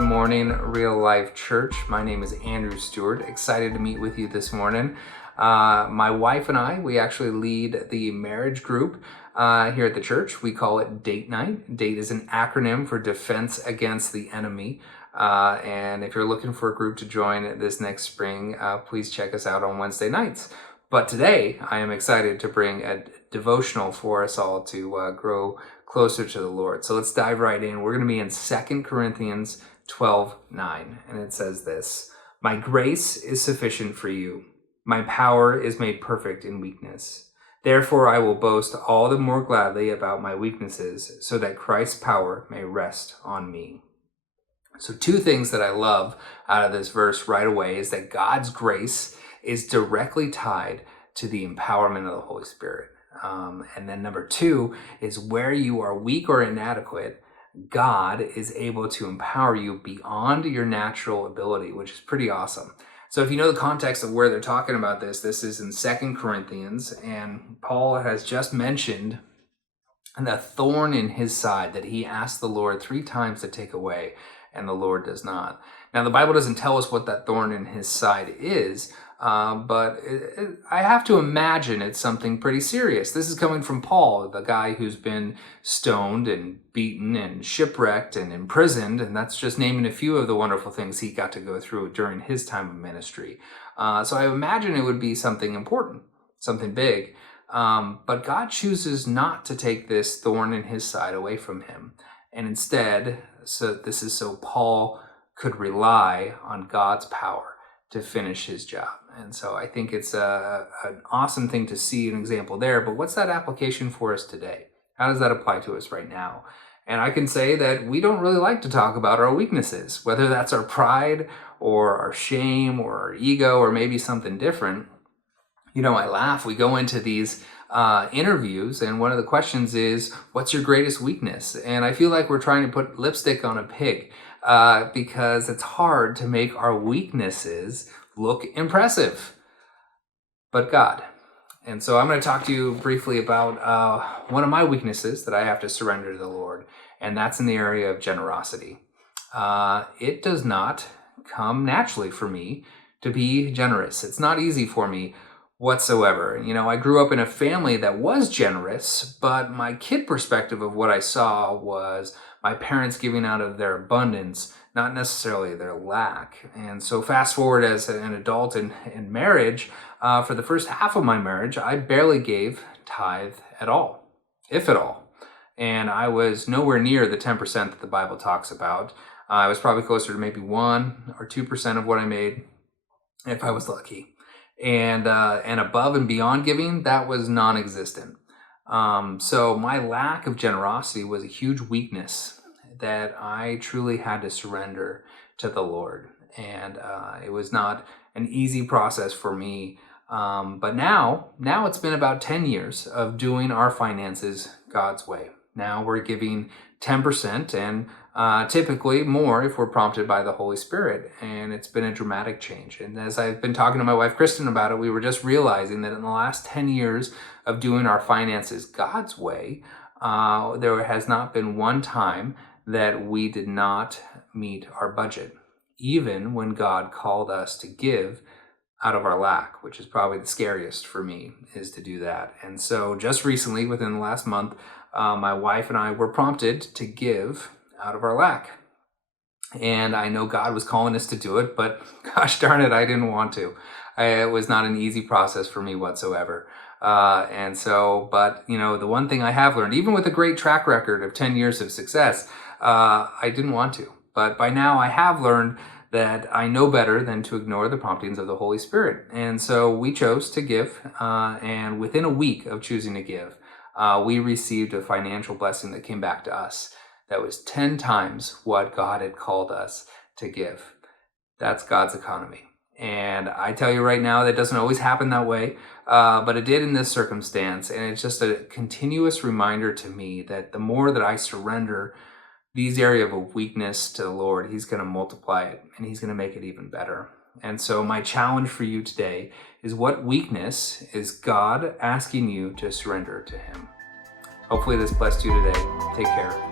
Good morning, Real Life Church. My name is Andrew Stewart. Excited to meet with you this morning. My wife and I, we actually lead the marriage group here at the church. We call it Date Night. DATE is an acronym for Defense Against the Enemy. And if you're looking for a group to join this next spring, please check us out on Wednesday nights. But today, I am excited to bring a devotional for us all to grow closer to the Lord. So let's dive right in. We're going to be in 2 Corinthians 12:9, and it says this: "My grace is sufficient for you. My power is made perfect in weakness. Therefore, I will boast all the more gladly about my weaknesses, so that Christ's power may rest on me." So two things that I love out of this verse right away is that God's grace is directly tied to the empowerment of the Holy Spirit. And then number two is where you are weak or inadequate, God is able to empower you beyond your natural ability, which is pretty awesome. So if you know the context of where they're talking about this is in 2 Corinthians, and Paul has just mentioned the thorn in his side that he asked the Lord 3 times to take away, and the Lord does not. Now, the Bible doesn't tell us what that thorn in his side is, but I have to imagine it's something pretty serious. This is coming from Paul, the guy who's been stoned and beaten and shipwrecked and imprisoned, and that's just naming a few of the wonderful things he got to go through during his time of ministry. So I imagine it would be something important, something big. But God chooses not to take this thorn in his side away from him. And instead, this is so Paul could rely on God's power to finish his job. And so I think it's an awesome thing to see an example there. But what's that application for us today? How does that apply to us right now? And I can say that we don't really like to talk about our weaknesses, whether that's our pride or our shame or our ego or maybe something different. You know, I laugh. We go into these interviews, and one of the questions is, what's your greatest weakness? And I feel like we're trying to put lipstick on a pig because it's hard to make our weaknesses look impressive, but God. And so I'm going to talk to you briefly about one of my weaknesses that I have to surrender to the Lord, and that's in the area of generosity. It does not come naturally for me to be generous. It's not easy for me whatsoever. You know, I grew up in a family that was generous, but my kid perspective of what I saw was my parents giving out of their abundance, not necessarily their lack. And so fast forward as an adult in marriage, for the first half of my marriage, I barely gave tithe at all, if at all. And I was nowhere near the 10% that the Bible talks about. I was probably closer to maybe 1 or 2% of what I made, if I was lucky. And above and beyond giving, that was non-existent. So my lack of generosity was a huge weakness that I truly had to surrender to the Lord. And it was not an easy process for me. But now it's been about 10 years of doing our finances God's way. Now we're giving 10% and typically more if we're prompted by the Holy Spirit. And it's been a dramatic change. And as I've been talking to my wife, Kristen, about it, we were just realizing that in the last 10 years of doing our finances God's way, there has not been one time that we did not meet our budget, even when God called us to give out of our lack, which is probably the scariest for me, is to do that. And so just recently, within the last month, my wife and I were prompted to give out of our lack. And I know God was calling us to do it, but gosh darn it, I didn't want to. It was not an easy process for me whatsoever. But you know, the one thing I have learned, even with a great track record of 10 years of success, I didn't want to. But by now I have learned that I know better than to ignore the promptings of the Holy Spirit. And so we chose to give, and within a week of choosing to give, we received a financial blessing that came back to us that was 10 times what God had called us to give. That's God's economy. And I tell you right now, that doesn't always happen that way, but it did in this circumstance. And it's just a continuous reminder to me that the more that I surrender these areas of weakness to the Lord, he's going to multiply it and he's going to make it even better. And so my challenge for you today is, what weakness is God asking you to surrender to him? Hopefully this blessed you today. Take care.